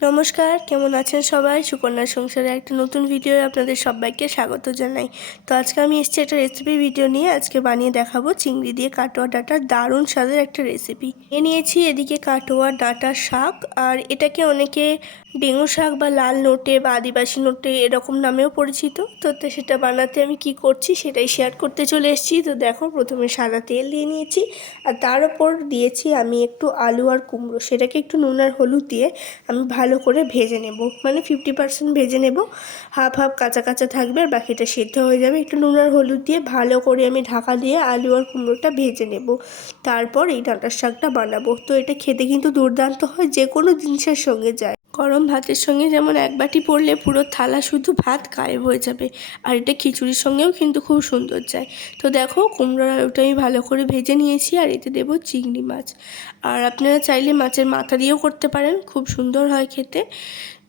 নমস্কার, কেমন আছেন সবাই? সুকন্যা সংসারে একটা নতুন ভিডিও আপনাদের সবাইকে স্বাগত জানাই। তো আজকে আমি এসেছি একটা রেসিপি ভিডিও নিয়ে। আজকে বানিয়ে দেখাবো চিংড়ি দিয়ে কাটোয়া ডাঁটার দারুণ স্বাদের একটা রেসিপি এ নিয়েছি এদিকে কাটোয়া ডাঁটার শাক, আর এটাকে অনেকে ডেঙ্গু শাক বা লাল নোটে বা আদিবাসী নোটে এরকম নামেও পরিচিত। তো সেটা বানাতে আমি কি করছি সেটাই শেয়ার করতে চলে এসেছি। তো দেখো, প্রথমে সাদা তেল দিয়ে নিয়েছি, আর তার ওপর দিয়েছি আমি একটু আলু আর কুমড়ো। সেটাকে একটু নুন আর হলুদ দিয়ে আমি ভালো করে ভেজে নেব। মানে ফিফটি পার্সেন্ট ভেজে নেব। হাফ হাফ কাঁচা কাঁচা থাকবে আর বাকিটা সেদ্ধ হয়ে যাবে। একটু নুন আর হলুদ দিয়ে ভালো করে আমি ঢাকা দিয়ে আলু আর কুমড়োটা ভেজে নেব। তারপর এই ডাঁটার শাকটা বানাবো। তো এটা খেতে কিন্তু দুর্দান্ত হয় যে কোনো জিনিসের সঙ্গে যায়। গরম ভাতের সঙ্গে যেমন এক বাটি পড়লে পুরো থালা শুধু ভাত গায়েব হয়ে যাবে। আর এটা খিচুড়ির সঙ্গেও কিন্তু খুব সুন্দর যায়। তো দেখো, কুমড়োর আলুটা আমি ভালো করে ভেজে নিয়েছি আর এতে দেবো চিংড়ি মাছ। আর আপনারা চাইলে মাছের মাথা দিয়েও করতে পারেন, খুব সুন্দর হয় খেতে।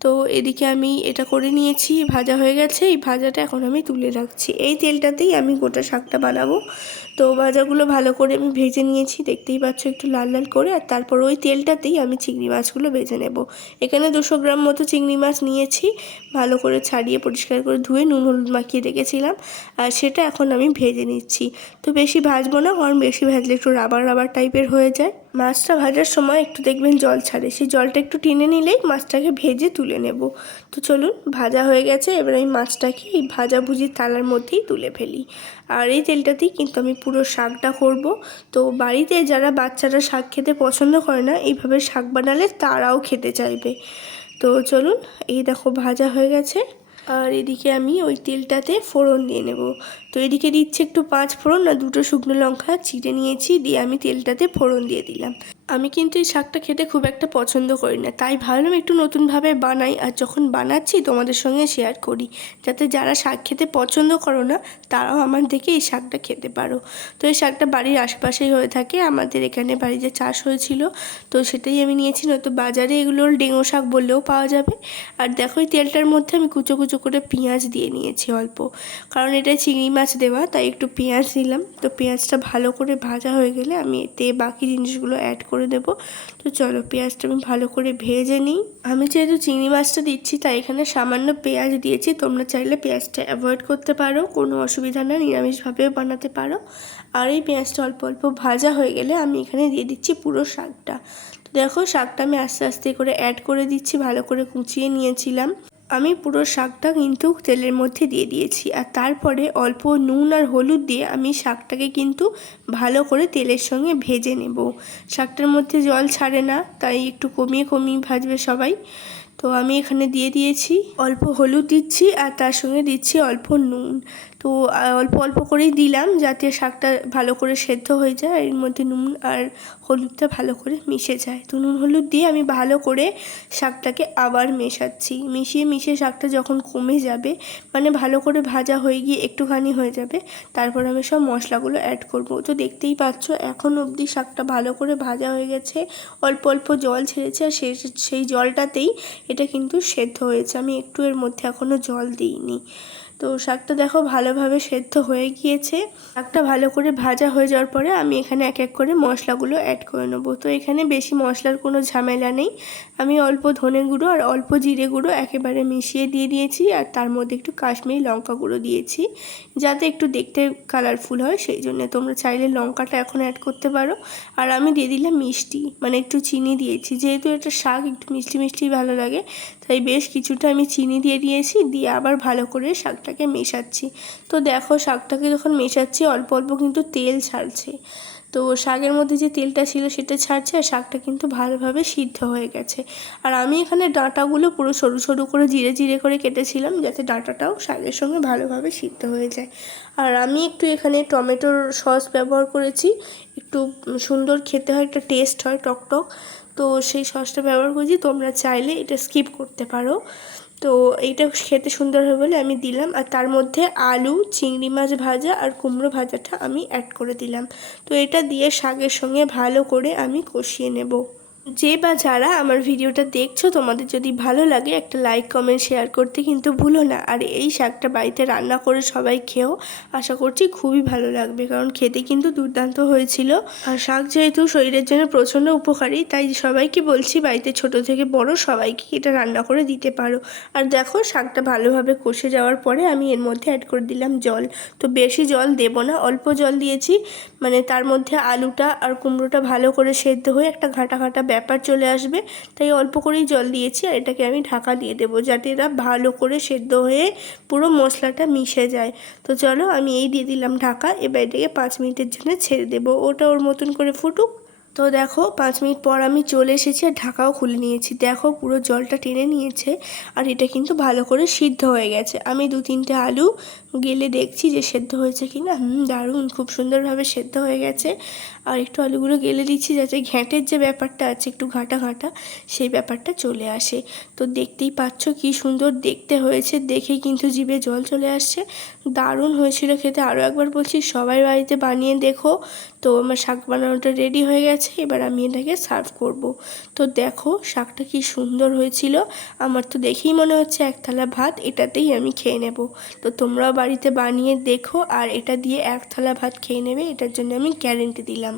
তো এদিকে আমি এটা করে নিয়েছি, ভাজা হয়ে গেছে। এই ভাজাটা এখন আমি তুলে রাখছি। এই তেলটাতেই আমি গোটা শাকটা বানাবো। তো ভাজাগুলো ভালো করে আমি ভেজে নিয়েছি, দেখতেই পাচ্ছ একটু লাল লাল করে। আর তারপর ওই তেলটাতেই আমি চিংড়ি মাছগুলো ভেজে নেব। এখানে দুশো গ্রাম মতো চিংড়ি মাছ নিয়েছি। ভালো করে ছাড়িয়ে পরিষ্কার করে ধুয়ে নুন হলুদ মাখিয়ে রেখেছিলাম। আর সেটা এখন আমি ভেজে নিচ্ছি। তো বেশি ভাজবো না, কারণ বেশি ভাজলে একটু রাবার রাবার টাইপের হয়ে যায়। মাছটা ভাজার সময় একটু দেখবেন জল ছাড়ে। সেই জলটা একটু টেনে নিলেই মাছটাকে ভেজে তুলে নেব। তো চলুন, ভাজা হয়ে গেছে। এবার আমি মাছটাকে এই ভাজা ভুজির থালার মধ্যেই তুলে ফেলি। আর এই তেলটাতেই কিন্তু আমি পুরো শাকটা করব। তো বাড়িতে যারা বাচ্চারা শাক খেতে পছন্দ করে না, এইভাবে শাক বানালে তারাও খেতে চাইবে। তো চলুন, এই দেখো ভাজা হয়ে গেছে। আর এদিকে আমি ওই তেলটাতে ফোড়ন দিয়ে নেব। তো এদিকে দিচ্ছে একটু পাঁচ ফোড়ন আর দুটো শুকনো লঙ্কা চিটে নিয়েছি, দিয়ে আমি তেলটাতে ফোড়ন দিয়ে দিলাম। আমি কিন্তু এই শাকটা খেতে খুব একটা পছন্দ করি না। তাই ভাবলাম একটু নতুনভাবে বানাই আর যখন বানাচ্ছি তোমাদের সঙ্গে শেয়ার করি। যাতে যারা শাক খেতে পছন্দ করো না, তারাও আমার দেখে এই শাকটা খেতে পারো। তো এই শাকটা বাড়ির আশেপাশেই হয়ে থাকে। আমাদের এখানে বাড়িতে চাষ হয়েছিল, তো সেটাই আমি নিয়েছি। নয়তো বাজারে এগুলোর ডেঙো শাক বললেও পাওয়া যাবে। আর দেখো এই তেলটার মধ্যে আমি কুচো কুচো করে পেঁয়াজ দিয়ে নিয়েছি অল্প। কারণ এটা চিংড়ি মাছ দেওয়া, তাই একটু পেঁয়াজ দিলাম তো পেঁয়াজটা ভালো করে ভাজা হয়ে গেলে আমি এতে বাকি জিনিসগুলো অ্যাড করে করে দেবো। তো চলো পেঁয়াজটা আমি ভালো করে ভেজে নিই। আমি যেহেতু চিংড়ি মাছটা দিচ্ছি, তাই এখানে সামান্য পেঁয়াজ দিয়েছি। তোমরা চাইলে পেঁয়াজটা অ্যাভয়েড করতে পারো, কোনো অসুবিধা না, নিরামিষভাবেও বানাতে পারো। আর এই পেঁয়াজটা অল্প অল্প ভাজা হয়ে গেলে আমি এখানে দিয়ে দিচ্ছি পুরো শাকটা। তো দেখো, শাকটা আমি আস্তে আস্তে করে অ্যাড করে দিচ্ছি, ভালো করে কুচিয়ে নিয়েছিলাম। আমি পুরো শাকটা কিন্তু তেলের মধ্যে দিয়ে দিয়েছি আর তারপরে অল্প নুন আর হলুদ দিয়ে আমি শাকটাকে কিন্তু ভালো করে তেলের সঙ্গে ভেজে নেব। শাকটার মধ্যে জল ছাড়ে না, তাই একটু কমিয়ে কমিয়ে ভাজবে সবাই। তো আমি এখানে দিয়ে দিয়েছি অল্প হলুদ দিচ্ছি আর তার সঙ্গে দিচ্ছি অল্প নুন। তো অল্প অল্প করেই দিলাম যাতে শাকটা ভালো করে সেদ্ধ হয়ে যায় এর মধ্যে নুন আর হলুদটা ভালো করে মিশে যায়। তো নুন, হলুদ দিয়ে আমি ভালো করে শাকটাকে আবার মেশাচ্ছি। মিশিয়ে মিশিয়ে শাকটা যখন কমে যাবে মানে ভালো করে ভাজা হয়ে গিয়ে একটুখানি হয়ে যাবে, তারপর আমি সব মশলাগুলো অ্যাড করব। তো দেখতেই পাচ্ছ, এখন অবধি শাকটা ভালো করে ভাজা হয়ে গেছে, অল্প অল্প জল ছেড়েছে, আর সেই সেই জলটাতেই এটা কিন্তু সেদ্ধ হয়েছে। আমি একটু এর মধ্যে এখনও জল দিইনি। তো শাকটা দেখো ভালোভাবে সেদ্ধ হয়ে গিয়েছে। শাকটা ভালো করে ভাজা হয়ে যাওয়ার পরে আমি এখানে এক এক করে মশলাগুলো অ্যাড করে নেব। তো এখানে বেশি মশলার কোনো ঝামেলা নেই। আমি অল্প ধনে গুঁড়ো আর অল্প জিরে গুঁড়ো একেবারে মিশিয়ে দিয়ে দিয়েছি আর তার মধ্যে একটু কাশ্মীরি লঙ্কা গুঁড়ো দিয়েছি যাতে একটু দেখতে কালারফুল হয় সেই জন্য। তোমরা চাইলে লঙ্কাটা এখন অ্যাড করতে পারো। আর আমি দিয়ে দিলাম মিষ্টি মানে একটু চিনি দিয়েছি। যেহেতু এটা শাক, একটু মিষ্টি মিষ্টি ভালো লাগে, তাই বেশ কিছুটা আমি চিনি দিয়ে দিয়েছি। দিয়ে আবার ভালো করে শাকটাকে মেশাচ্ছি। তো দেখো, শাকটাকে যখন মেশাচ্ছি, অল্প অল্প কিন্তু তেল ছাড়ছে। তো শাকের মধ্যে যে তেলটা ছিল সেটা ছাড়ছে আর শাকটা কিন্তু ভালোভাবে সিদ্ধ হয়ে গেছে। আর আমি এখানে ডাঁটাগুলো পুরো সরু সরু করে জিরে জিরে করে কেটেছিলাম যাতে ডাঁটাটাও শাকের সঙ্গে ভালোভাবে সিদ্ধ হয়ে যায়। আর আমি একটু এখানে টমেটোর সস ব্যবহার করেছি। একটু সুন্দর খেতে হয়, একটা টেস্ট হয়, টক টক। তো সেই সসটা ব্যবহার করেছি, তোমরা চাইলে এটা স্কিপ করতে পারো। তো এইটা খেতে সুন্দর হবে বলে আমি দিলাম। আর তার মধ্যে আলু, চিংড়ি মাছ ভাজা আর কুমড়ো ভাজাটা আমি অ্যাড করে দিলাম। তো এটা দিয়ে শাকের সঙ্গে ভালো করে আমি কষিয়ে নেব। যে বা যারা আমার ভিডিওটা দেখছ, তোমাদের যদি ভালো লাগে, একটা লাইক কমেন্ট শেয়ার করতে কিন্তু ভুলো না। আর এই শাকটা বাড়িতে রান্না করে সবাই খেয়েও আশা করছি খুবই ভালো লাগবে, কারণ খেতে কিন্তু দুর্দান্ত হয়েছিল। আর শাক যেহেতু শরীরের জন্য প্রচণ্ড উপকারী, তাই সবাইকে বলছি বাড়িতে ছোট থেকে বড় সবাইকে এটা রান্না করে দিতে পারো। আর দেখো, শাকটা ভালোভাবে কষে যাওয়ার পরে আমি এর মধ্যে অ্যাড করে দিলাম জল। তো বেশি জল দেব না, অল্প জল দিয়েছি। মানে তার মধ্যে আলুটা আর কুমড়োটা ভালো করে সেদ্ধ হয়ে একটা ঘাটা ঘাটা ব্যাপার চলে আসবে, তাই অল্প করেই জল দিয়েছি আর এটাকে আমি ঢাকা দিয়ে দেবো যাতে এরা ভালো করে সেদ্ধ হয়ে পুরো মশলাটা মিশে যায়। তো চলো আমি এই দিয়ে দিলাম ঢাকা, এবার এটাকে পাঁচ মিনিটের জন্য ছেড়ে দেবো, ওটা ওর মতন করে ফুটুক। তো দেখো পাঁচ মিনিট পর আমি চলে এসেছি আর ঢাকাও খুলে নিয়েছি, দেখো পুরো জলটা টেনে নিয়েছে আর এটা কিন্তু ভালো করে সিদ্ধ হয়ে গেছে। আমি দু তিনটে আলু গেলে দেখছি যে সেদ্ধ হয়েছে কি না? হুম, দারুণ, খুব সুন্দরভাবে সেদ্ধ হয়ে গেছে। আর একটু আলুগুলো গেলে দিচ্ছি যাতে ঘ্যাঁটের যে ব্যাপারটা আছে একটু ঘাটা ঘাটা, সেই ব্যাপারটা চলে আসে। তো দেখতেই পাচ্ছ কি সুন্দর দেখতে হয়েছে দেখেই কিন্তু জিভে জল চলে আসছে। দারুণ হয়েছিল খেতে। আরও একবার বলছি, সবাই বাড়িতে বানিয়ে দেখো। তো আমার শাক বানানোটা রেডি হয়ে গেছে, এবার আমি এটাকে সার্ভ করব। তো দেখো শাকটা কি সুন্দর হয়েছিল। আমার তো দেখেই মনে হচ্ছে এক থালা ভাত, এটাতেই আমি খেয়ে নেব। তো তোমরাও বাড়িতে বানিয়ে দেখো আর এটা দিয়ে এক থালা ভাত খেয়ে নেবে, এটার জন্য আমি গ্যারেন্টি দিলাম।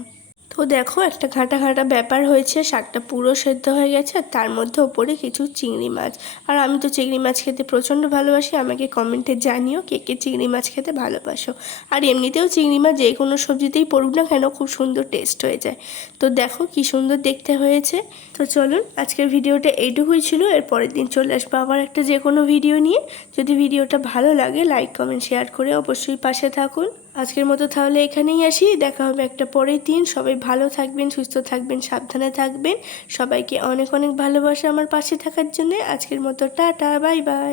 তো দেখো, একটা ঘাটা ঘাটা ব্যাপার হয়েছে, শাকটা পুরো সেদ্ধ হয়ে গেছে, আর তার মধ্যে ওপরে কিছু চিংড়ি মাছ। আর আমি তো চিংড়ি মাছ খেতে প্রচণ্ড ভালোবাসি, আমাকে কমেন্টে জানিও কে কে চিংড়ি মাছ খেতে ভালোবাসো। আর এমনিতেও চিংড়ি মাছ যে কোনো সবজিতেই পড়ুক না কেন, খুব সুন্দর টেস্ট হয়ে যায়। তো দেখো কি সুন্দর দেখতে হয়েছে। তো চলুন, আজকের ভিডিওটা এইটুকুই ছিল, এর পরের দিন চলে আসব আবার একটা যে কোনো ভিডিও নিয়ে। যদি ভিডিওটা ভালো লাগে লাইক কমেন্ট শেয়ার করে অবশ্যই পাশে থাকুন। আজকের মতো তাহলে এখানেই আসি। দেখা হবে একটা পরের দিন। সবাই ভালো থাকবেন, সুস্থ থাকবেন, সাবধানে থাকবেন। সবাইকে অনেক অনেক ভালোবাসা আমার পাশে থাকার জন্য। আজকের মতো টাটা, বাই বাই।